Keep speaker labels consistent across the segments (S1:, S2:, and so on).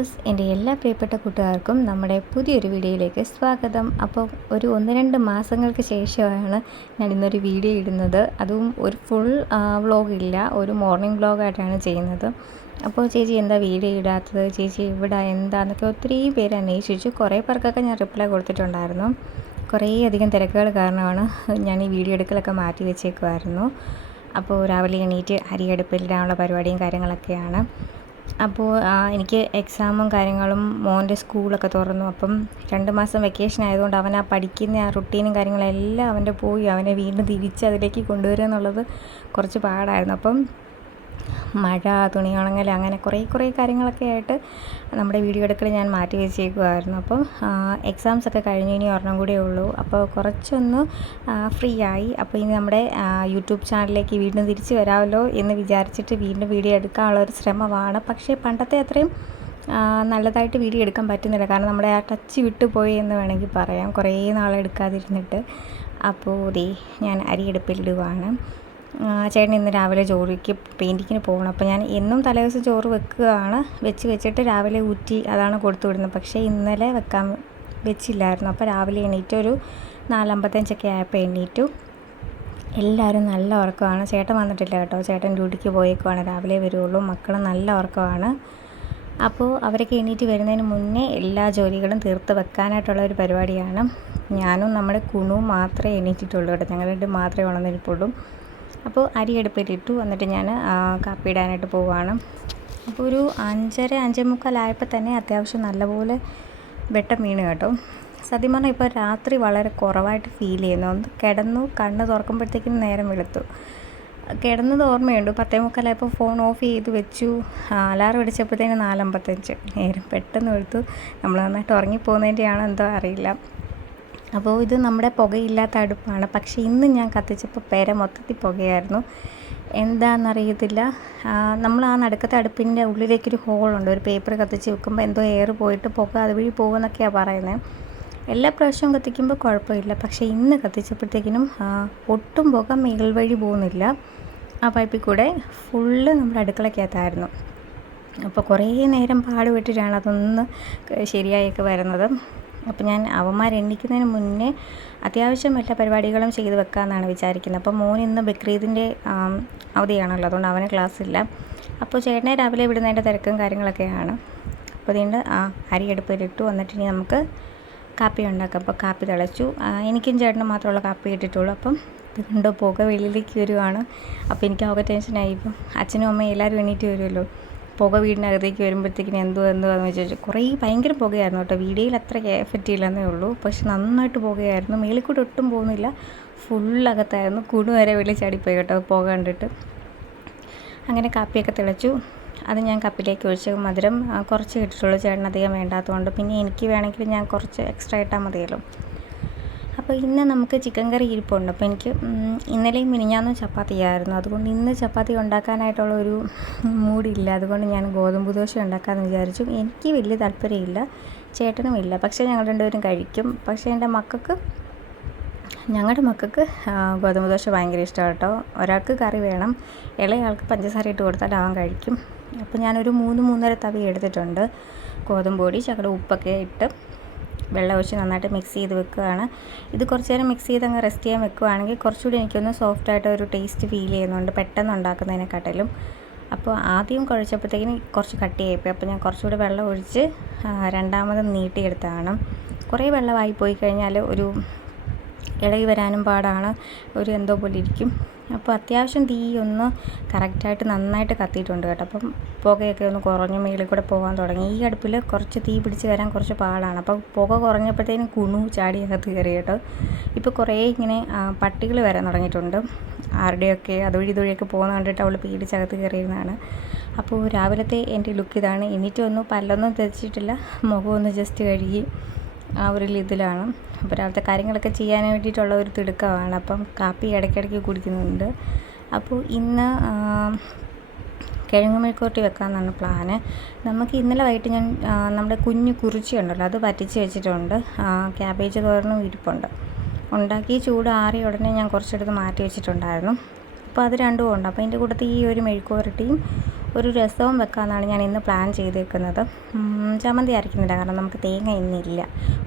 S1: Hello എന്റെ എല്ലാ പ്രിയപ്പെട്ട കൂട്ടുകാർക്കും നമ്മുടെ പുതിയൊരു വീഡിയോയിലേക്ക് സ്വാഗതം. അപ്പോൾ ഒരു ഒന്ന് രണ്ട് മാസങ്ങൾക്ക് ശേഷമാണ് ഞാൻ ഇന്നൊരു വീഡിയോ ഇടുന്നത്. അതും ഒരു ഫുൾ വ്ളോഗ് ഇല്ല. ഒരു മോർണിംഗ് വ്ളോഗായിട്ടാണ് ചെയ്യുന്നത്. അപ്പോൾ ചേച്ചി എന്താ വീഡിയോ ഇടാത്തത്? ചേച്ചി ഇവിടെ എന്താന്നൊക്കെ ഒത്തിരി പേര് അന്വേഷിച്ചു. കുറേ പേർക്കൊക്കെ ഞാൻ റിപ്ലൈ കൊടുത്തിട്ടുണ്ടായിരുന്നു. കുറേ അധികം തിരക്കുകൾ കാരണമാണ് ഞാൻ ഈ വീഡിയോ എടുക്കലൊക്കെ മാറ്റി വെച്ചേക്കുമായിരുന്നു അപ്പോൾ രാവിലെ എണീറ്റ് അരിയെടുപ്പിലിടാനുള്ള പരിപാടിയും കാര്യങ്ങളൊക്കെയാണ്. അപ്പോൾ എനിക്ക് എക്സാമും കാര്യങ്ങളും മോന്റെ സ്കൂളൊക്കെ തുറന്നു. അപ്പം രണ്ട് മാസം വെക്കേഷൻ ആയതുകൊണ്ട് അവൻ ആ പഠിക്കുന്ന ആ റുട്ടീനും കാര്യങ്ങളെല്ലാം അവന്റെ പോയി. അവനെ വീണ്ടും തിരിച്ച് അതിലേക്ക് കൊണ്ടുവരിക എന്നുള്ളത് കുറച്ച് പാടായിരുന്നു. അപ്പം മഴ തുണി ഉണങ്ങൽ അങ്ങനെ കുറേ കുറേ കാര്യങ്ങളൊക്കെ ആയിട്ട് നമ്മുടെ വീഡിയോ എടുക്കൽ ഞാൻ മാറ്റി വെച്ചേക്കുമായിരുന്നു അപ്പോൾ എക്സാംസ് ഒക്കെ കഴിഞ്ഞ് ഇനി ഒരെണ്ണം കൂടിയേ ഉള്ളൂ. അപ്പോൾ കുറച്ചൊന്ന് ഫ്രീ ആയി. അപ്പോൾ ഇനി നമ്മുടെ യൂട്യൂബ് ചാനലിലേക്ക് വീണ്ടും തിരിച്ച് വരാമല്ലോ എന്ന് വിചാരിച്ചിട്ട് വീണ്ടും വീഡിയോ എടുക്കാനുള്ള ഒരു ശ്രമമാണ്. പക്ഷേ പണ്ടത്തെ അത്രയും നല്ലതായിട്ട് വീഡിയോ എടുക്കാൻ പറ്റുന്നില്ല. കാരണം നമ്മുടെ ആ ടച്ച് വിട്ടുപോയി എന്ന് വേണമെങ്കിൽ പറയാം. കുറേ നാളെടുക്കാതിരുന്നിട്ട് അപ്പോൾ ദേ ഞാൻ അരിയെടുപ്പിലിടുവാണ് ചേട്ടൻ ഇന്ന് രാവിലെ ജോലിക്ക് പെയിന്റിങ്ങിന് പോകണം അപ്പോൾ ഞാൻ എന്നും തലേദിവസം ചോറ് വെക്കുകയാണ്. വെച്ച് വെച്ചിട്ട് രാവിലെ ഊറ്റി അതാണ് കൊടുത്തു വിടുന്നത്. പക്ഷേ ഇന്നലെ വെക്കാൻ വെച്ചില്ലായിരുന്നു. അപ്പോൾ രാവിലെ എണീറ്റ് ഒരു നാലമ്പത്തഞ്ചൊക്കെ ആയപ്പോൾ എണീറ്റു. എല്ലാവരും നല്ല ഉറക്കമാണ്. ചേട്ടൻ വന്നിട്ടില്ല കേട്ടോ. ചേട്ടൻ ഡ്യൂട്ടിക്ക് പോയേക്കുവാണ്. രാവിലെ വരുള്ളൂ മക്കൾ നല്ല ഉറക്കമാണ്. അപ്പോൾ അവരൊക്കെ എണീറ്റ് വരുന്നതിന് മുന്നേ എല്ലാ ജോലികളും തീർത്ത് വെക്കാനായിട്ടുള്ള ഒരു പരിപാടിയാണ്. ഞാനും നമ്മുടെ കുണു മാത്രമേ എണീറ്റിട്ടുള്ളൂ കേട്ടോ. ഞങ്ങൾ ഞങ്ങളുടെ മാത്രമേ ഉണർന്നിരിപ്പുള്ളൂ അപ്പോൾ അരി അടുപ്പിലിട്ടു. എന്നിട്ട് ഞാൻ കാപ്പി ഇടാനായിട്ട് പോവുകയാണ് അപ്പോൾ ഒരു അഞ്ചര അഞ്ചേ മുക്കാലായപ്പോൾ തന്നെ അത്യാവശ്യം നല്ലപോലെ വെട്ടം വീണ് കേട്ടോ. സത്യം പറഞ്ഞാൽ ഇപ്പോൾ രാത്രി വളരെ കുറവായിട്ട് ഫീൽ ചെയ്യുന്നു. ഒന്ന് കിടന്നു കണ്ണ് തുറക്കുമ്പോഴത്തേക്കും നേരം വെളുത്തു. കിടന്നത് ഓർമ്മയുണ്ട്. പത്തേ മുക്കാലായപ്പോൾ ഫോൺ ഓഫ് ചെയ്ത് വെച്ചു. അലാറം അടിച്ചപ്പോഴത്തേന് നാലമ്പത്തഞ്ച്. നേരം പെട്ടെന്ന് വെളുത്തു. നമ്മൾ നന്നായിട്ട് ഉറങ്ങിപ്പോകുന്നതിന്റെയാണോ എന്തോ അറിയില്ല. അപ്പോൾ ഇത് നമ്മുടെ പുകയില്ലാത്ത അടുപ്പാണ്. പക്ഷേ ഇന്ന് ഞാൻ കത്തിച്ചപ്പോൾ പേര മൊത്തത്തിൽ പുകയായിരുന്നു. എന്താണെന്നറിയത്തില്ല. നമ്മൾ ആ നടുക്കത്തെ അടുപ്പിന്റെ ഉള്ളിലേക്കൊരു ഹോളുണ്ട്. ഒരു പേപ്പർ കത്തിച്ച് വെക്കുമ്പോൾ എന്തോ എയർ പോയിട്ട് പുക അതുവഴി പോകുമെന്നൊക്കെയാണ് പറയുന്നത്. എല്ലാ പ്രാവശ്യവും കത്തിക്കുമ്പോൾ കുഴപ്പമില്ല. പക്ഷേ ഇന്ന് കത്തിച്ചപ്പോഴത്തേക്കിനും ഒട്ടും പുക മേൽ വഴി പോകുന്നില്ല. ആ പൈപ്പിൽ കൂടെ ഫുള്ള് നമ്മുടെ അടുക്കളയ്ക്കകത്തായിരുന്നു അപ്പോൾ കുറേ നേരം പാടുപെട്ടിട്ടാണ് അതൊന്ന് ശരിയായൊക്കെ വരുന്നത്. അപ്പോൾ ഞാൻ അവന്മാർ എണ്ണിക്കുന്നതിന് മുന്നേ അത്യാവശ്യം എല്ലാ പരിപാടികളും ചെയ്ത് വെക്കാമെന്നാണ് വിചാരിക്കുന്നത്. അപ്പോൾ മോൻ ഇന്ന് ബക്രീദിന്റെ അവധിയാണല്ലോ അതുകൊണ്ട് അവന് ക്ലാസ് ഇല്ല അപ്പോൾ ചേട്ടനെ രാവിലെ വിടുന്നതിന്റെ തിരക്കും കാര്യങ്ങളൊക്കെയാണ്. അപ്പോൾ അതുകൊണ്ട് ആ അരി അടുപ്പിലിട്ടു. വന്നിട്ട് ഇനി നമുക്ക് കാപ്പി ഉണ്ടാക്കാം. അപ്പോൾ കാപ്പി തിളച്ചു. എനിക്കും ചേട്ടനും മാത്രമുള്ള കാപ്പി ഇട്ടിട്ടുള്ളൂ. അപ്പം ഇതുകൊണ്ട് പുക വെളിയിലേക്ക് വരുവാണ്. അപ്പോൾ എനിക്ക് ആകെ ടെൻഷനായി ഇപ്പം അച്ഛനും അമ്മയും എല്ലാവരും എണീറ്റ് വരുമല്ലോ. പുക വീടിനകത്തേക്ക് വരുമ്പോഴത്തേക്കിന് എന്തോ എന്തോ എന്ന് വെച്ചാൽ കുറേ ഭയങ്കര പുകയായിരുന്നു കേട്ടോ. വീഡിയോയിൽ അത്ര എഫക്റ്റ് ഇല്ലെന്നേ ഉള്ളൂ. പക്ഷെ നന്നായിട്ട് പുകയായിരുന്നു. മേളിൽ കൂടെ ഒട്ടും പോകുന്നില്ല. ഫുള്ളകത്തായിരുന്നു കുടു വരെ വെളി ചാടിപ്പോയി കേട്ടോ പുക കണ്ടിട്ട്. അങ്ങനെ കാപ്പിയൊക്കെ തിളച്ചു. അത് ഞാൻ കപ്പിലേക്ക് ഒഴിച്ച്. മധുരം കുറച്ച് ഇട്ടിട്ടുള്ളൂ. ചേട്ടൻ അധികം വേണ്ടാത്തതുകൊണ്ട്. പിന്നെ എനിക്ക് വേണമെങ്കിൽ ഞാൻ കുറച്ച് എക്സ്ട്രാ ഇട്ടാൽ മതിയല്ലോ. അപ്പോൾ ഇന്ന് നമുക്ക് ചിക്കൻ കറി ഇരിപ്പുണ്ട്. അപ്പോൾ എനിക്ക് ഇന്നലെയും മിനിഞ്ഞാന്നും ചപ്പാത്തിയായിരുന്നു അതുകൊണ്ട് ഇന്ന് ചപ്പാത്തി ഉണ്ടാക്കാനായിട്ടുള്ള ഒരു മൂടില്ല. അതുകൊണ്ട് ഞാൻ ഗോതമ്പ് ദോശ ഉണ്ടാക്കാമെന്ന് വിചാരിച്ചു. എനിക്ക് വലിയ താല്പര്യമില്ല. ചേട്ടനും ഇല്ല. പക്ഷേ ഞങ്ങൾ രണ്ടുപേരും കഴിക്കും. പക്ഷേ എന്റെ മക്കൾക്ക് ഞങ്ങളുടെ മക്കൾക്ക് ഗോതമ്പ് ദോശ ഭയങ്കര ഇഷ്ടമാണ് കേട്ടോ. ഒരാൾക്ക് കറി വേണം. ഇളയാൾക്ക് പഞ്ചസാര ഇട്ട് കൊടുത്താൽ അവൻ കഴിക്കും. അപ്പോൾ ഞാനൊരു മൂന്ന് മൂന്നര തവി എടുത്തിട്ടുണ്ട്. ഗോതമ്പ് പൊടി ചക്കട ഉപ്പൊക്കെ ഇട്ട് വെള്ളം ഒഴിച്ച് നന്നായിട്ട് മിക്സ് ചെയ്ത് വെക്കുകയാണ്. ഇത് കുറച്ച് നേരം മിക്സ് ചെയ്ത് അങ്ങ് റെസ്റ്റ് ചെയ്യാൻ വെക്കുകയാണെങ്കിൽ കുറച്ചുകൂടി എനിക്കൊന്ന് സോഫ്റ്റായിട്ട് ഒരു ടേസ്റ്റ് ഫീൽ ചെയ്യുന്നുണ്ട്. പെട്ടെന്ന് ഉണ്ടാക്കുന്നതിനെക്കാട്ടിലും. അപ്പോൾ ആദ്യം കുഴച്ചപ്പോഴത്തേക്കിന് കുറച്ച് കട്ടിയായിപ്പോയി. അപ്പോൾ ഞാൻ കുറച്ചുകൂടി വെള്ളം ഒഴിച്ച് രണ്ടാമത് നീട്ടിയെടുത്തതാണ്. കുറേ വെള്ളമായി പോയി കഴിഞ്ഞാൽ ഒരു ഇളകി വരാനും പാടാണ്. ഒരു എന്തോ പോലെ ഇരിക്കും. അപ്പോൾ അത്യാവശ്യം തീ ഒന്ന് കറക്റ്റായിട്ട് നന്നായിട്ട് കത്തിയിട്ടുണ്ട് കേട്ടോ. അപ്പം പുകയൊക്കെ ഒന്ന് കുറഞ്ഞ് മേളിൽ കൂടെ പോകാൻ തുടങ്ങി. ഈ അടുപ്പിൽ കുറച്ച് തീ പിടിച്ച് വരാൻ കുറച്ച് പാടാണ്. അപ്പോൾ പുക കുറഞ്ഞപ്പോഴത്തേനും കുണു ചാടി അകത്ത് കയറി കേട്ടോ. ഇപ്പോൾ കുറേ ഇങ്ങനെ പട്ടികൾ വരാൻ തുടങ്ങിയിട്ടുണ്ട്. ആരുടെയൊക്കെ അതുവഴി ഇതുവഴിയൊക്കെ പോകുന്ന കണ്ടിട്ട് അവൾ പേടിച്ചകത്ത് കയറിയിരുന്നതാണ്. അപ്പോൾ രാവിലത്തെ എന്റെ ലുക്ക് ഇതാണ്. എന്നിട്ടൊന്നും പല്ലൊന്നും തെച്ചിട്ടില്ല മുഖമൊന്ന് ജസ്റ്റ് കഴുകി ആ ഒരു ഇതിലാണ് അപ്പോൾ രാവിലത്തെ കാര്യങ്ങളൊക്കെ ചെയ്യാൻ വേണ്ടിയിട്ടുള്ള ഒരു തിടുക്കമാണ്. അപ്പം കാപ്പി ഇടയ്ക്കിടയ്ക്ക് കുടിക്കുന്നുണ്ട്. അപ്പോൾ ഇന്ന് കിഴങ്ങ് മെഴുക്കുവരട്ടി വെക്കാമെന്നാണ് പ്ലാന്. നമുക്ക് ഇന്നലെ വൈകിട്ട് ഞാൻ നമ്മുടെ കുഞ്ഞു കുറിച്ചി ഉണ്ടല്ലോ അത് പറ്റിച്ച് വെച്ചിട്ടുണ്ട്. ക്യാബേജ് തോരനും ഇരിപ്പുണ്ട്. ഉണ്ടാക്കി ചൂട് ആറിയ ഉടനെ ഞാൻ കുറച്ചെടുത്ത് മാറ്റി വെച്ചിട്ടുണ്ടായിരുന്നു. അപ്പോൾ അത് രണ്ടും ഉണ്ട്. അപ്പോൾ അതിന്റെ കൂട്ടത്തിൽ ഈ ഒരു മെഴുക്കുവരട്ടിയും ഒരു രസവും വെക്കാമെന്നാണ് ഞാൻ ഇന്ന് പ്ലാൻ ചെയ്തേക്കുന്നത്. ചമ്മന്തി അരയ്ക്കുന്നില്ല കാരണം നമുക്ക് തേങ്ങ ഇന്നില്ല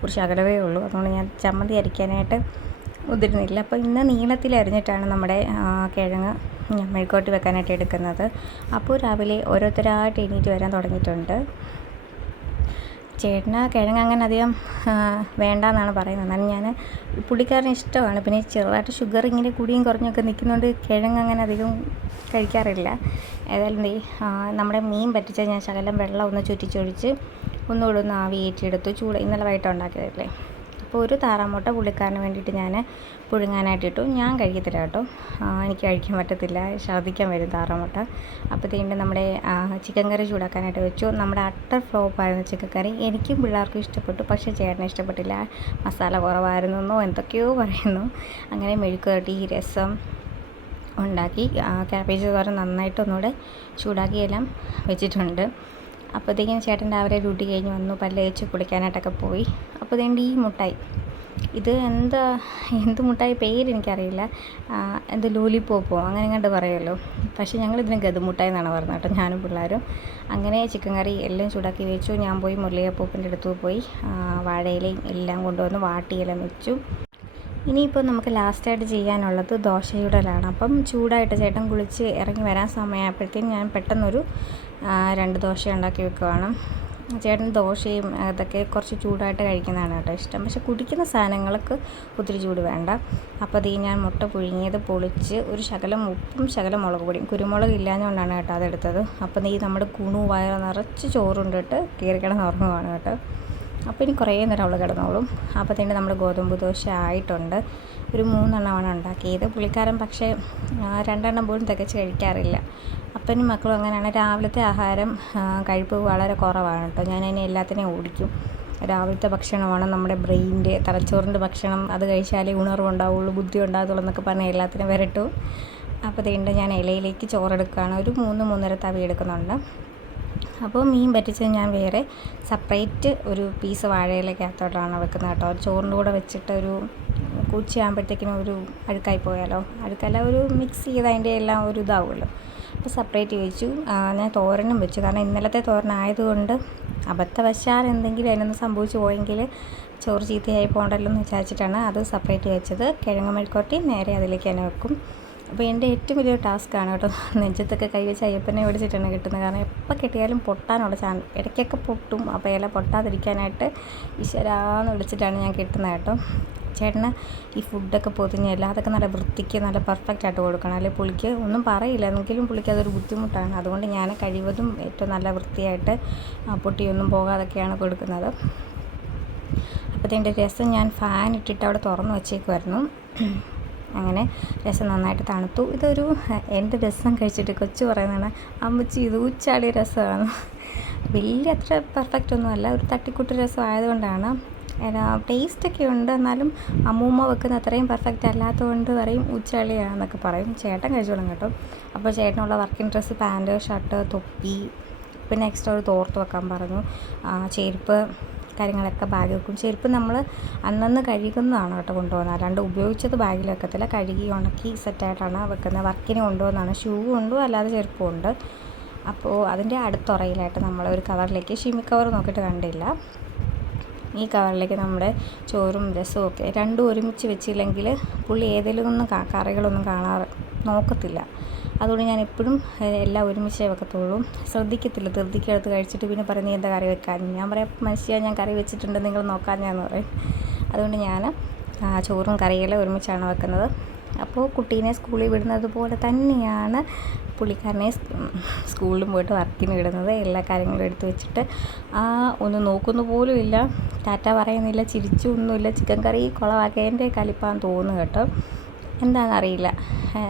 S1: ഒരു അകലവേ ഉള്ളൂ. അതുകൊണ്ട് ഞാൻ ചമ്മന്തി അരയ്ക്കാനായിട്ട് ഉതിരുന്നില്ല. അപ്പോൾ ഇന്ന് നീളത്തിൽ അരിഞ്ഞിട്ടാണ് നമ്മുടെ കിഴങ്ങ് മെഴുക്കോട്ട് വെക്കാനായിട്ട് എടുക്കുന്നത്. അപ്പോൾ രാവിലെ ഓരോരുത്തരായിട്ട് എണീറ്റ് വരാൻ തുടങ്ങിയിട്ടുണ്ട്. ചേട്ടന് കിഴങ്ങ് അങ്ങനെ അധികം വേണ്ട എന്നാണ് പറയുന്നത്. എന്നാലും ഞാൻ പുള്ളിക്കാരന് ഇഷ്ടമാണ്. പിന്നെ ചെറുതായിട്ട് ഷുഗർ ഇങ്ങനെ കൂടിയും കുറഞ്ഞൊക്കെ നിൽക്കുന്നതുകൊണ്ട് കിഴങ്ങ് അങ്ങനെ അധികം കഴിക്കാറില്ല. ഏതായാലും ദേ നമ്മുടെ മീൻ പറ്റിച്ച ഞാൻ ശകലം വെള്ളം ഒന്ന് ചുറ്റിച്ചൊഴിച്ച് ഒന്നുകൂടെ ഒന്ന് ആവി ഏറ്റിയെടുത്തു ചൂട് ഇന്നലെ വൈകിട്ട് ഉണ്ടാക്കിയതല്ലേ അപ്പോൾ ഒരു താറാമുട്ട പുള്ളിക്കാരന് വേണ്ടിയിട്ട് ഞാൻ പുഴുങ്ങാനായിട്ട് ഇട്ടു. ഞാൻ കഴിക്കത്തില്ല കേട്ടോ. എനിക്ക് കഴിക്കാൻ പറ്റത്തില്ല. ഛർദ്ദിക്കാൻ വരും താറാമുട്ട. അപ്പോഴത്തേക്കും നമ്മുടെ ചിക്കൻ കറി ചൂടാക്കാനായിട്ട് വെച്ചു. നമ്മുടെ അട്ടർ ഫ്ലോപ്പായിരുന്നു ചിക്കൻ കറി എനിക്കും പിള്ളേർക്കും ഇഷ്ടപ്പെട്ടു. പക്ഷേ ചേട്ടന് ഇഷ്ടപ്പെട്ടില്ല. മസാല കുറവായിരുന്നു എന്നോ എന്തൊക്കെയോ പറയുന്നു. അങ്ങനെ മെഴുക്ക് തട്ടി രസം ഉണ്ടാക്കി. ക്യാബേജ് തോരൻ നന്നായിട്ട് ഒന്നുകൂടെ ചൂടാക്കി എല്ലാം വെച്ചിട്ടുണ്ട്. അപ്പോഴത്തേക്കും ചേട്ടൻ രാവിലെ ഡ്യൂട്ടി കഴിഞ്ഞ് വന്നു പല്ല് തേച്ച് കുളിക്കാനായിട്ടൊക്കെ പോയി. അപ്പോഴത്തേണ്ട് ഈ മുട്ടായി. ഇത് എന്താ എന്ത് മുട്ടായി പേര് എനിക്കറിയില്ല. എന്ത് ലോലിപ്പോപ്പോ അങ്ങനെ കണ്ട് പറയുമല്ലോ. പക്ഷേ ഞങ്ങൾ ഇതിന് ഗതുമുട്ടായി എന്നാണ് പറഞ്ഞത് കേട്ടോ ഞാനും പിള്ളേരും. അങ്ങനെ ചിക്കൻ കറി എല്ലാം ചൂടാക്കി വെച്ചു. ഞാൻ പോയി മുരളിയപ്പൂപ്പിന്റെ അടുത്ത് പോയി. വാഴയിലയും എല്ലാം കൊണ്ടുവന്ന് വാട്ടിയെല്ലാം വെച്ചു. ഇനിയിപ്പോൾ നമുക്ക് ലാസ്റ്റായിട്ട് ചെയ്യാനുള്ളത് ദോശയുടലാണ് അപ്പം ചൂടായിട്ട് ചേട്ടൻ കുളിച്ച് ഇറങ്ങി വരാൻ സമയമായപ്പോഴത്തേക്കും ഞാൻ പെട്ടെന്നൊരു രണ്ട് ദോശ ഉണ്ടാക്കി വെക്കുവാണ്. ചേട്ടൻ ദോശയും അതൊക്കെ കുറച്ച് ചൂടായിട്ട് കഴിക്കുന്നതാണ് കേട്ടോ ഇഷ്ടം. പക്ഷെ കുടിക്കുന്ന സാധനങ്ങൾക്ക് ഒത്തിരി ചൂട് വേണ്ട. അപ്പോൾ അത് ഞാൻ മുട്ട പുഴുങ്ങിയത് പൊളിച്ച് ഒരു ശകലം ഉപ്പും ശകലം മുളക് പൊടിയും. കുരുമുളക് ഇല്ലാഞ്ഞുകൊണ്ടാണ് കേട്ടോ അതെടുത്തത്. അപ്പോൾ നീ നമ്മുടെ കുണു വയറ് നിറച്ച് ചോറുണ്ടിട്ട് കീറിക്കിടന്ന് കിടന്ന് ഉറങ്ങുവാണ് കേട്ടോ. അപ്പോൾ ഇനി കുറേ നേരം അവൾ കിടന്നോളും. അപ്പോൾ തന്നെ നമ്മുടെ ഗോതമ്പ് ദോശ ആയിട്ടുണ്ട്. ഒരു മൂന്നെണ്ണമാണ് ഉണ്ടാക്കിയത്. പുള്ളിക്കാരൻ പക്ഷേ രണ്ടെണ്ണം പോലും തികച്ച് കഴിക്കാറില്ല. അപ്പനും മക്കളും അങ്ങനെയാണ്. രാവിലത്തെ ആഹാരം കഴിപ്പ് വളരെ കുറവാണ് കേട്ടോ. ഞാൻ അതിനെ എല്ലാത്തിനെയും ഓടിക്കും. രാവിലത്തെ ഭക്ഷണമാണ് നമ്മുടെ ബ്രെയിനിന്റെ തലച്ചോറിന്റെ ഭക്ഷണം. അത് കഴിച്ചാലേ ഉണർവുണ്ടാവുള്ളൂ ബുദ്ധി ഉണ്ടാകത്തുള്ളൂ എന്നൊക്കെ പറഞ്ഞ് എല്ലാത്തിനും വരട്ടു. അപ്പോൾ വീണ്ടും ഞാൻ ഇലയിലേക്ക് ചോറെടുക്കുകയാണ്. ഒരു മൂന്ന് മൂന്നര തവി എടുക്കുന്നുണ്ട്. അപ്പോൾ മീൻ പറ്റിച്ചത് ഞാൻ വേറെ സെപ്പറേറ്റ് ഒരു പീസ് വാഴയിലേക്കകത്തോട്ടാണ് വെക്കുന്നത് കേട്ടോ. ചോറിന്റെ കൂടെ വെച്ചിട്ട് ഒരു ഉച്ചയാകുമ്പോഴത്തേക്കിനും ഒരു അഴുക്കായി പോയാലോ? അഴുക്കല്ല ഒരു മിക്സ് ചെയ്ത് അതിന്റെ എല്ലാം ഒരു ഇതാവുമല്ലോ. അപ്പോൾ സെപ്പറേറ്റ് വെച്ചു ഞാൻ തോരനും വെച്ചു. കാരണം ഇന്നലത്തെ തോരനായതുകൊണ്ട് അബദ്ധവശാൽ എന്തെങ്കിലും അതിനൊന്ന് സംഭവിച്ചു പോയെങ്കിൽ ചോറ് ചീത്തയായി പോകണ്ടല്ലോ എന്ന് വിചാരിച്ചിട്ടാണ് അത് സെപ്പറേറ്റ് വെച്ചത്. കിഴങ്ങ് മെഴുക്കോട്ടി നേരെ അതിലേക്ക് തന്നെ വെക്കും. അപ്പോൾ എന്റെ ഏറ്റവും വലിയൊരു ടാസ്ക്കാണ് കേട്ടോ. നെഞ്ചത്തൊക്കെ കൈ വെച്ച് അയ്യപ്പനെ പിടിച്ചിട്ടാണ് കിട്ടുന്നത്. കാരണം എപ്പോൾ കിട്ടിയാലും പൊട്ടാനുള്ള ചാൻസ് ഇടയ്ക്കൊക്കെ പൊട്ടും. അപ്പോൾ ഇല പൊട്ടാതിരിക്കാനായിട്ട് ഈശ്വരാന്ന് വിളിച്ചിട്ടാണ് ഞാൻ കിട്ടുന്നത് കേട്ടോ. ചേട്ടന് ഈ ഫുഡൊക്കെ പൊതിഞ്ഞല്ല അതൊക്കെ നല്ല വൃത്തിക്ക് നല്ല പെർഫെക്റ്റ് ആയിട്ട് കൊടുക്കണം. അല്ലെങ്കിൽ പുളിക്ക് ഒന്നും പറയില്ല. എങ്കിലും പുളിക്ക് അതൊരു ബുദ്ധിമുട്ടാണ്. അതുകൊണ്ട് ഞാൻ കഴിവതും ഏറ്റവും നല്ല വൃത്തിയായിട്ട് പൊട്ടിയൊന്നും പോകാതൊക്കെയാണ് കൊടുക്കുന്നത്. അപ്പോഴത്തേന്റെ രസം ഞാൻ ഫാൻ ഇട്ടിട്ട് അവിടെ തുറന്ന് വെച്ചേക്കുമായിരുന്നു അങ്ങനെ രസം നന്നായിട്ട് തണുത്തു. ഇതൊരു എന്റെ രസം കഴിച്ചിട്ട് കൊച്ചു പറയുന്നതാണ് അമ്മച്ചി ഇത് ഉച്ചാടിയ രസമാണ്. വലിയ അത്ര പെർഫെക്റ്റ് ഒന്നുമല്ല. ഒരു തട്ടിക്കൂട്ട് രസം ആയതുകൊണ്ടാണ് ടേസ്റ്റൊക്കെ ഉണ്ട്. എന്നാലും അമ്മൂമ്മ വെക്കുന്ന അത്രയും പെർഫെക്റ്റ് അല്ലാത്തതുകൊണ്ട് പറയും ഉച്ചളിയാണെന്നൊക്കെ പറയും. ചേട്ടൻ കഴിച്ചോളും കേട്ടോ. അപ്പോൾ ചേട്ടനുള്ള വർക്കിംഗ് ഡ്രസ്സ് പാന്റ് ഷർട്ട് തൊപ്പി പിന്നെ എക്സ്ട്രാ ഒരു തോർത്ത് വെക്കാൻ പറഞ്ഞു. ചെരുപ്പ് കാര്യങ്ങളൊക്കെ ബാഗ് വെക്കും. ചെരുപ്പ് നമ്മൾ അന്നന്ന് കഴുകുന്നതാണ് കേട്ടോ കൊണ്ടുപോകുന്നത്. അല്ലാണ്ട് ഉപയോഗിച്ചത് ബാഗിൽ വെക്കത്തില്ല. കഴുകി ഉണക്കി സെറ്റായിട്ടാണ് വെക്കുന്നത്. വർക്കിന് കൊണ്ടുപോകുന്നതാണ്. ഷൂ ഉണ്ടോ അല്ലാതെ ചെരുപ്പും ഉണ്ട്. അപ്പോൾ അതിന്റെ അടുത്തുറയിലായിട്ട് നമ്മൾ ഒരു കവറിലേക്ക് ഷിമി കവർ നോക്കിയിട്ട് കണ്ടില്ല. ഈ കവറിലേക്ക് നമ്മുടെ ചോറും രസവും ഒക്കെ രണ്ടും ഒരുമിച്ച് വെച്ചില്ലെങ്കിൽ പുള്ളി ഏതെങ്കിലും ഒന്നും കറികളൊന്നും കാണാറ് നോക്കത്തില്ല. അതുകൊണ്ട് ഞാൻ എപ്പോഴും എല്ലാം ഒരുമിച്ചേ വെക്കത്തുള്ളൂ. ശ്രദ്ധിക്കത്തില്ല ധൃതിക്കെടുത്ത് കഴിച്ചിട്ട് പിന്നെ പറയും നീ എന്താ കറി വെക്കാൻ ഞാൻ പറയാം മനുഷ്യ ഞാൻ കറി വെച്ചിട്ടുണ്ട് നിങ്ങൾ നോക്കാൻ ഞാൻ പറയും. അതുകൊണ്ട് ഞാൻ ചോറും കറിയെല്ലാം ഒരുമിച്ചാണ് വെക്കുന്നത്. അപ്പോൾ കുട്ടീനെ സ്കൂളിൽ വിടുന്നത് പോലെ തന്നെയാണ് പുള്ളിക്കാരനെ സ്കൂളിലും പോയിട്ട് വർക്കിന് വിടുന്നത് എല്ലാ കാര്യങ്ങളും എടുത്തു വെച്ചിട്ട് ആ ഒന്ന് നോക്കുന്നു പോലും ഇല്ല. ടാറ്റ പറയുന്നില്ല ചിരിച്ചു ഒന്നുമില്ല. ചിക്കൻ കറി കുളവാക്കേന്റെ കലിപ്പാന്ന് തോന്നുന്നു കേട്ടോ. എന്താണെന്നറിയില്ല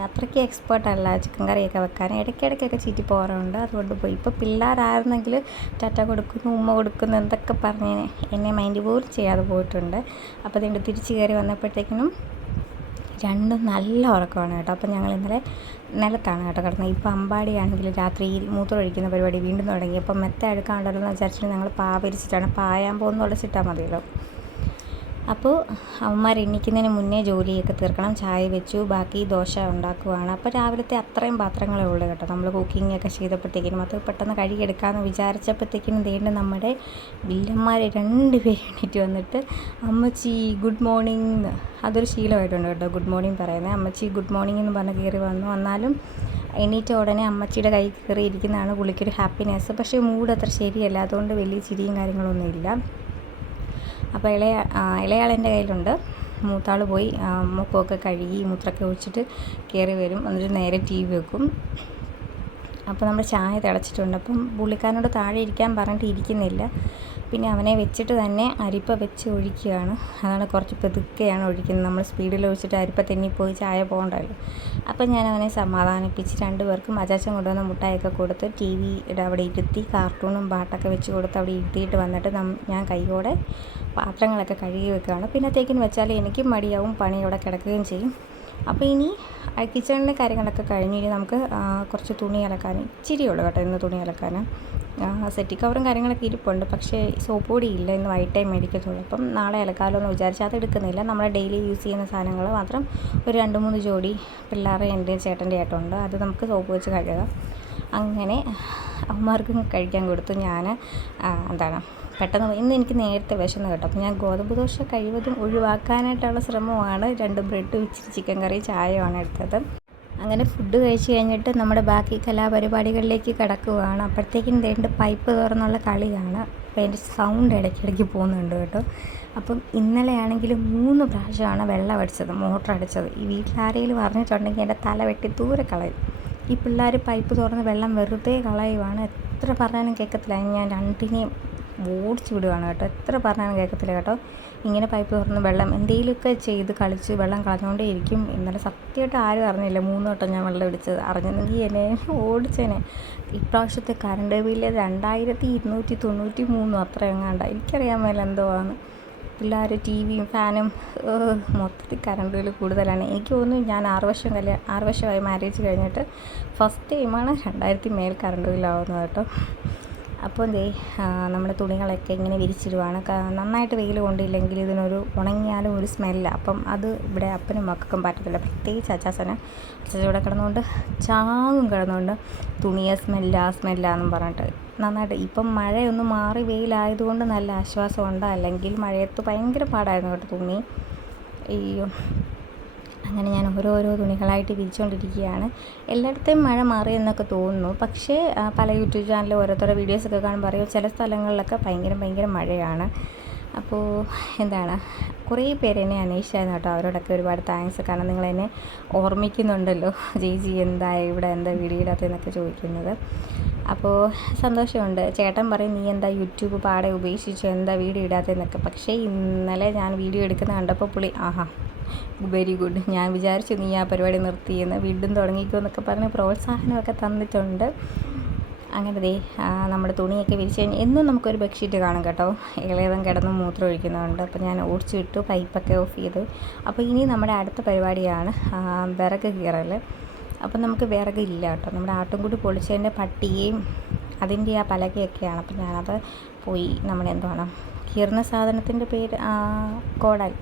S1: അത്രയ്ക്ക് എക്സ്പേർട്ട് അല്ല ചിക്കൻ കറിയൊക്കെ വെക്കാൻ. ഇടയ്ക്കിടയ്ക്കൊക്കെ ചീറ്റി പോകാറുണ്ട്. അതുകൊണ്ട് പോയി. ഇപ്പോൾ പിള്ളേരായിരുന്നെങ്കിൽ ടാറ്റ കൊടുക്കുന്നു ഉമ്മ കൊടുക്കുന്നു എന്തൊക്കെ പറഞ്ഞ് എന്നെ മൈൻഡ് പോലും ചെയ്യാതെ പോയിട്ടുണ്ട്. അപ്പോൾ അതുകൊണ്ട് തിരിച്ച് കയറി വന്നപ്പോഴത്തേക്കിനും രണ്ടും നല്ല ഉറക്കമാണ് കേട്ടോ. അപ്പോൾ ഞങ്ങൾ ഇന്നലെ നിലത്താണ് കേട്ടോ കിടന്നത്. ഇപ്പോൾ അമ്പാടിയാണെങ്കിൽ രാത്രി മൂത്രമൊഴിക്കുന്ന പരിപാടി വീണ്ടും തുടങ്ങി. അപ്പം മെത്ത എടുക്കാണ്ടല്ലോ എന്ന് വിചാരിച്ചിട്ട് ഞങ്ങൾ പാ വിരിച്ചിട്ടാണ്. പായാൻ പോകുന്നുള്ള ചിട്ടാൽ മതിയല്ലോ. അപ്പോൾ അവന്മാർ എണീക്കുന്നതിന് മുന്നേ ജോലിയൊക്കെ തീർക്കണം ചായ വെച്ചു ബാക്കി ദോശ ഉണ്ടാക്കുവാണ്. അപ്പോൾ രാവിലത്തെ അത്രയും പാത്രങ്ങളേ ഉള്ളൂ കേട്ടോ. നമ്മൾ കുക്കിംഗ് ഒക്കെ ചെയ്തപ്പോഴത്തേക്കിനും അത് പെട്ടെന്ന് കഴുകിയെടുക്കാമെന്ന് വിചാരിച്ചപ്പോഴത്തേക്കിനും ദേണ്ട് നമ്മുടെ വില്ലന്മാർ രണ്ട് പേര് എണീറ്റ് വന്നിട്ട് അമ്മച്ചി ഗുഡ് മോർണിംഗ് അതൊരു ശീലമായിട്ടുണ്ട് കേട്ടോ ഗുഡ് മോർണിംഗ് പറയുന്നത് അമ്മച്ചി ഗുഡ് മോർണിംഗ് എന്ന് പറഞ്ഞ് കയറി വന്നു. വന്നാലും എണീറ്റ ഉടനെ അമ്മച്ചിയുടെ കൈ കയറി ഇരിക്കുന്നതാണ് പുള്ളിക്കൊരു ഹാപ്പിനെസ് പക്ഷേ മൂഡ് അത്ര ശരിയല്ല. അതുകൊണ്ട് വലിയ ചിരിയും കാര്യങ്ങളൊന്നും ഇല്ല. അപ്പോൾ ഇളയ ഇളയാളെന്റെ കയ്യിലുണ്ട്. മൂത്താൾ പോയി മുഖമൊക്കെ കഴുകി മൂത്രമൊക്കെ ഒഴിച്ചിട്ട് കയറി വരും. എന്നിട്ട് നേരെ ടി വി വെക്കും. അപ്പോൾ നമ്മൾ ചായ തിളച്ചിട്ടുണ്ട്. അപ്പം പുള്ളിക്കാരനോട് താഴെ ഇരിക്കാൻ പറഞ്ഞിട്ട് ഇരിക്കുന്നില്ല. പിന്നെ അവനെ വെച്ചിട്ട് തന്നെ അരിപ്പ വെച്ച് ഒഴിക്കുകയാണ്. അതാണ് കുറച്ച് പെതുക്കെയാണ് ഒഴിക്കുന്നത്. നമ്മൾ സ്പീഡിൽ ഒഴിച്ചിട്ട് അരിപ്പ തെന്നിപ്പോയി ചായ പോകണ്ടല്ലോ. അപ്പം ഞാൻ അവനെ സമാധാനിപ്പിച്ച് രണ്ടുപേർക്കും അച്ചാച്ചൻ കൊണ്ടുവന്ന മുട്ടായൊക്കെ കൊടുത്ത് ടി വിയുടെ അവിടെ ഇരുത്തി കാർട്ടൂണും പാട്ടൊക്കെ വെച്ച് കൊടുത്ത് അവിടെ ഇരുത്തിയിട്ട് വന്നിട്ട് ഞാൻ കൈയോടെ പാത്രങ്ങളൊക്കെ കഴുകി വെക്കുകയാണ്. പിന്നത്തേക്കിന് വെച്ചാൽ എനിക്കും മടിയാവും പണി അവിടെ കിടക്കുകയും ചെയ്യും. അപ്പോൾ ഇനി കിച്ചണിലെ കാര്യങ്ങളൊക്കെ കഴിഞ്ഞ് നമുക്ക് കുറച്ച് തുണി അലക്കാൻ ഇച്ചിരിയുള്ളൂ കേട്ടോ ഇന്ന് തുണി അലക്കാൻ സെറ്റി കവറും കാര്യങ്ങളൊക്കെ ഇരിപ്പുണ്ട് പക്ഷേ സോപ്പ് പൊടി ഇല്ല ഇന്ന് വൈകിട്ടേ മേടിക്കത്തുള്ളൂ. അപ്പം നാളെ അലക്കാലോ എന്ന് വിചാരിച്ചാൽ അത് എടുക്കുന്നില്ല. നമ്മൾ ഡെയിലി യൂസ് ചെയ്യുന്ന സാധനങ്ങൾ മാത്രം ഒരു രണ്ട് മൂന്ന് ജോഡി പിള്ളേരുടെ എന്റെ ചേട്ടന്റെ ആയിട്ടുണ്ട് അത് നമുക്ക് സോപ്പ് വെച്ച് കഴുകാം. അങ്ങനെ അമ്മമാർക്കും കഴിക്കാൻ കൊടുത്തു ഞാൻ എന്താണ് പെട്ടെന്ന് ഇന്ന് എനിക്ക് നേരത്തെ വിശന്ന് കേട്ടോ. അപ്പോൾ ഞാൻ ഗോതമ്പ് ദോശ കഴിവതും ഒഴിവാക്കാനായിട്ടുള്ള ശ്രമമാണ്. രണ്ട് ബ്രെഡ് ഇച്ചിരി ചിക്കൻ കറി ചായയാണ് എടുത്തത്. അങ്ങനെ ഫുഡ് കഴിച്ച് കഴിഞ്ഞിട്ട് നമ്മുടെ ബാക്കി കലാപരിപാടികളിലേക്ക് കിടക്കുകയാണ് അപ്പോഴത്തേക്കും രണ്ട് പൈപ്പ് തുറന്നുള്ള കളിയാണ്. അപ്പോൾ എന്റെ സൗണ്ട് ഇടയ്ക്കിടയ്ക്ക് പോകുന്നുണ്ട് കേട്ടോ. അപ്പം ഇന്നലെയാണെങ്കിൽ മൂന്ന് പ്രാവശ്യമാണ് വെള്ളം അടിച്ചത് മോട്ടർ അടിച്ചത്. ഈ വീട്ടിലാരെങ്കിലും പറഞ്ഞിട്ടുണ്ടെങ്കിൽ എന്റെ തല വെട്ടി ദൂരെ കളയും. ഈ പിള്ളേർ പൈപ്പ് തുറന്ന് വെള്ളം വെറുതെ കളയുവാണ്. എത്ര പറഞ്ഞാലും കേൾക്കത്തില്ല. ഞാൻ രണ്ടിനെയും ഓടിച്ചു വിടുകയാണ് കേട്ടോ. എത്ര പറഞ്ഞാലും കേൾക്കത്തില്ല കേട്ടോ. ഇങ്ങനെ പൈപ്പ് തുറന്ന് വെള്ളം എന്തെങ്കിലുമൊക്കെ ചെയ്ത് കളിച്ച് വെള്ളം കളഞ്ഞുകൊണ്ടേ ഇരിക്കും ഇന്നലെ സത്യമായിട്ട് ആരും അറിഞ്ഞില്ല. മൂന്ന് വട്ടം ഞാൻ വെള്ളം ഇടിച്ചത്. അറിഞ്ഞെങ്കിൽ എന്നെ ഓടിച്ചേനെ. ഇപ്രാവശ്യത്തെ കറണ്ട് ബില്ല് രണ്ടായിരത്തി ഇരുന്നൂറ്റി തൊണ്ണൂറ്റി മൂന്നും അത്ര എങ്ങാണ്ട. എനിക്കറിയാൻ മേല എന്തോ ആണ്. പിള്ളേർ ടി വിയും ഫാനും മൊത്തത്തിൽ കറണ്ട് ബില്ല് കൂടുതലാണ്. എനിക്ക് തോന്നുന്നു ഞാൻ ആറ് വർഷം കല്യാണം ആറ് വർഷമായി മാരേജ് കഴിഞ്ഞിട്ട് ഫസ്റ്റ് ടൈമാണ് രണ്ടായിരത്തി മേൽ കറണ്ട് ബില്ലാവുന്നത് കേട്ടോ. അപ്പോൾ എന്തേ നമ്മുടെ തുണികളൊക്കെ ഇങ്ങനെ വിരിച്ചിടുവാണ്. നന്നായിട്ട് വെയിൽ കൊണ്ടില്ലെങ്കിൽ ഇതിനൊരു ഉണങ്ങിയാലും ഒരു സ്മെല്ല. അപ്പം അത് ഇവിടെ അപ്പനും മക്കൾക്കും പറ്റത്തില്ല. പ്രത്യേകിച്ച് അച്ചാസന് ഇവിടെ കിടന്നുകൊണ്ട് ചാകും കിടന്നുകൊണ്ട് തുണിയെ സ്മെല്ല സ്മെല്ല എന്നും പറഞ്ഞിട്ട് നന്നായിട്ട്. ഇപ്പം മഴയൊന്ന് മാറി വെയിലായതുകൊണ്ട് നല്ല ആശ്വാസമുണ്ട് അല്ലെങ്കിൽ മഴയത്ത് ഭയങ്കര പാടായിരുന്നു കേട്ടോ തുണി. അയ്യോ. അങ്ങനെ ഞാൻ ഓരോരോ തുണികളായിട്ട് വിരിച്ചുകൊണ്ടിരിക്കുകയാണ് എല്ലായിടത്തെയും മഴ മാറി എന്നൊക്കെ തോന്നുന്നു. പക്ഷേ പല യൂട്യൂബ് ചാനലിൽ ഓരോരുത്തരുടെ വീഡിയോസൊക്കെ കാണുമ്പോൾ അറിയാം ചില സ്ഥലങ്ങളിലൊക്കെ ഭയങ്കര ഭയങ്കര മഴയാണ്. അപ്പോൾ എന്താണ് കുറേ പേര് എന്നെ അന്വേഷിച്ചായിരുന്നു കേട്ടോ. അവരോടൊക്കെ ഒരുപാട് താങ്ക്സ് കാരണം നിങ്ങൾ എന്നെ ഓർമ്മിക്കുന്നുണ്ടല്ലോ. ജി എന്താ ഇവിടെ എന്താ വീഡിയോ എന്നൊക്കെ ചോദിക്കുന്നത്. അപ്പോൾ സന്തോഷമുണ്ട്. ചേട്ടൻ പറയും നീ എന്താ യൂട്യൂബ് പാടെ ഉപേക്ഷിച്ചു എന്താ വീഡിയോ ഇടാത്തതെന്നൊക്കെ പക്ഷേ ഇന്നലെ ഞാൻ വീഡിയോ എടുക്കുന്ന കണ്ടപ്പോൾ പുള്ളി ആഹാ വെരി ഗുഡ്. ഞാൻ വിചാരിച്ചു നീ ആ പരിപാടി നിർത്തിയെന്ന് വീണ്ടും തുടങ്ങിക്കോ എന്നൊക്കെ പറഞ്ഞ് പ്രോത്സാഹനമൊക്കെ തന്നിട്ടുണ്ട്. അങ്ങനെ ദേ നമ്മുടെ തുണിയൊക്കെ വിരിച്ച് കഴിഞ്ഞാൽ എന്നും നമുക്കൊരു ബെഡ്ഷീറ്റ് കാണും കേട്ടോ. ഇളയവൻ കിടന്ന് മൂത്രം ഒഴിക്കുന്നുണ്ട്. അപ്പോൾ ഞാൻ ഓടിച്ചു വിട്ടു പൈപ്പൊക്കെ ഓഫ് ചെയ്തു. അപ്പോൾ ഇനി നമ്മുടെ അടുത്ത പരിപാടിയാണ് വിറക് കീറൽ അപ്പം നമുക്ക് വിറകില്ല കേട്ടോ. നമ്മുടെ ആട്ടുംകൂടി പൊളിച്ചതിന്റെ പട്ടിയും അതിന്റെ ആ പലകയൊക്കെയാണ്. അപ്പം ഞാനത് പോയി നമ്മുടെ എന്താണ് കീറുന്ന സാധനത്തിന്റെ പേര് കോടാലി.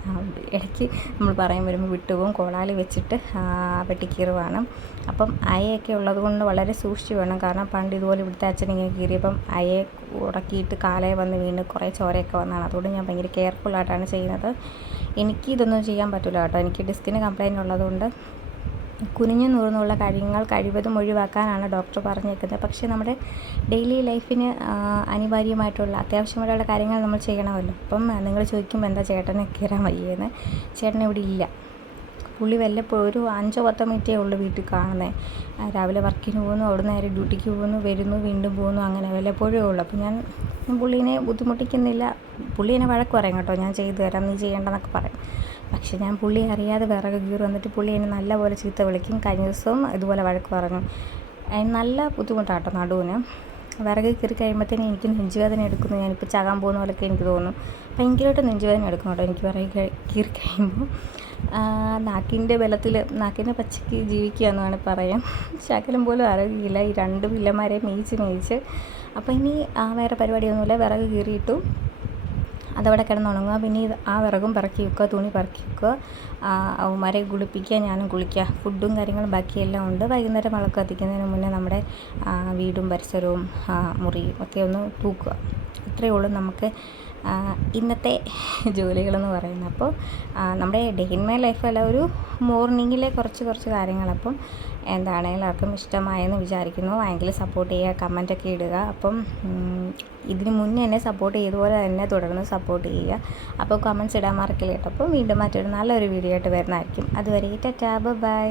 S1: ഇടയ്ക്ക് നമ്മൾ പറയാൻ വരുമ്പോൾ വിട്ടുപോകും. കോടാലി വെച്ചിട്ട് വെട്ടിക്കീറുവാണ് അപ്പം അയയൊക്കെ ഉള്ളത് കൊണ്ട് വളരെ സൂക്ഷിച്ച് വേണം. കാരണം പണ്ട് ഇതുപോലെ ഇവിടുത്തെ അച്ഛൻ ഇങ്ങനെ കീറിയപ്പം അയയെ ഉടക്കിയിട്ട് കാലയെ വന്ന് വീണ് കുറേ ചോരയൊക്കെ വന്നതാണ്. അതുകൊണ്ട് ഞാൻ ഭയങ്കര കെയർഫുള്ളായിട്ടാണ് ചെയ്യുന്നത്. എനിക്ക് ഇതൊന്നും ചെയ്യാൻ പറ്റില്ല കേട്ടോ. എനിക്ക് ഡിസ്കിന് കംപ്ലയിന്റ് ഉള്ളതുകൊണ്ട് കുനിഞ്ഞു നൂർന്നുള്ള കാര്യങ്ങൾ കഴിവതും ഒഴിവാക്കാനാണ് ഡോക്ടർ പറഞ്ഞേക്കുന്നത് പക്ഷേ നമ്മുടെ ഡെയിലി ലൈഫിന് അനിവാര്യമായിട്ടുള്ള അത്യാവശ്യമായിട്ടുള്ള കാര്യങ്ങൾ നമ്മൾ ചെയ്യണമല്ലോ. അപ്പം നിങ്ങൾ ചോദിക്കുമ്പോൾ എന്താ ചേട്ടനെ കയറാൻ വയ്യെന്ന്? ചേട്ടൻ ഇവിടെ ഇല്ല. പുള്ളി വല്ലപ്പോഴും ഒരു അഞ്ചോ പത്തോ മിനിറ്റേ ഉള്ളൂ വീട്ടിൽ കാണുന്നത് രാവിലെ വർക്കിന് പോകുന്നു അവിടെ നേരെ ഡ്യൂട്ടിക്ക് പോകുന്നു വരുന്നു വീണ്ടും പോകുന്നു അങ്ങനെ വല്ലപ്പോഴേ ഉള്ളൂ. അപ്പോൾ ഞാൻ പുള്ളീനെ ബുദ്ധിമുട്ടിക്കുന്നില്ല. പുള്ളി എന്നെ വഴക്ക് പറയും കേട്ടോ. ഞാൻ ചെയ്തു തരാം നീ ചെയ്യേണ്ടെന്നൊക്കെ പറയും. പക്ഷെ ഞാൻ പുള്ളി അറിയാതെ വിറക് കീറി വന്നിട്ട് പുള്ളി എന്നെ നല്ലപോലെ ചീത്ത വിളിക്കും. കഴിഞ്ഞ ദിവസവും ഇതുപോലെ വഴക്ക് പറഞ്ഞു. നല്ല ബുദ്ധിമുട്ടാട്ടോ നടുവിന്. വിറക് കീറി കഴിയുമ്പോഴത്തേനും എനിക്ക് നെഞ്ചുവേദന എടുക്കുന്നു. ഞാനിപ്പോൾ ചാകാൻ പോകുന്ന പോലെയൊക്കെ എനിക്ക് തോന്നുന്നു. ഭയങ്കരമായിട്ട് നെഞ്ചുവേദന എടുക്കും കേട്ടോ എനിക്ക് വിറക് കീറി കഴിയുമ്പോൾ നാക്കിന്റെ ബലത്തിൽ നാക്കിന്റെ പച്ചയ്ക്ക് ജീവിക്കുക എന്ന് വേണമെങ്കിൽ പറയാം. ശകലം പോലും അറിയില്ല ഈ രണ്ട് പിള്ളമാരെ മേയിച്ച് മേയിച്ച്. അപ്പോൾ ഇനി വേറെ പരിപാടിയൊന്നുമില്ല. വിറക് കീറിയിട്ടു. അതവിടെ കിടന്നുണങ്ങുക പിന്നെ ഇത് ആ വിറകും പറക്കി വെക്കുക തുണി പറക്കി വെക്കുക അവന്മാരെ കുളിപ്പിക്കുക ഞാനും കുളിക്കുക. ഫുഡും കാര്യങ്ങളും ബാക്കിയെല്ലാം ഉണ്ട്. വൈകുന്നേരം വിളക്ക് കത്തിക്കുന്നതിന് മുന്നേ നമ്മുടെ വീടും പരിസരവും മുറിയും ഒക്കെ ഒന്ന് തൂക്കുക. ഇത്രയേ ഉള്ളൂ നമുക്ക് ഇന്നത്തെ ജോലികളെന്ന് പറയുന്നത്. അപ്പോൾ നമ്മുടെ ഡേ ഇൻ മൈ ലൈഫല്ല ഒരു മോർണിംഗിലെ കുറച്ച് കുറച്ച് കാര്യങ്ങൾ. അപ്പം എന്താണ് എല്ലാവർക്കും ഇഷ്ടമായെന്ന് വിചാരിക്കുന്നു. ഭയങ്കര സപ്പോർട്ട് ചെയ്യുക കമന്റൊക്കെ ഇടുക. അപ്പം ഇതിന് മുന്നേ എന്നെ സപ്പോർട്ട് ചെയ്തതുപോലെ തന്നെ തുടർന്ന് സപ്പോർട്ട് ചെയ്യുക. അപ്പോൾ കമന്റ്സ് ഇടാൻ മറക്കില്ല. കേട്ടോ അപ്പോൾ വീണ്ടും മറ്റൊരു നല്ലൊരു വീഡിയോ ആയിട്ട് വരുന്നതായിരിക്കും. അതുവരെ ടാബ് ബൈ.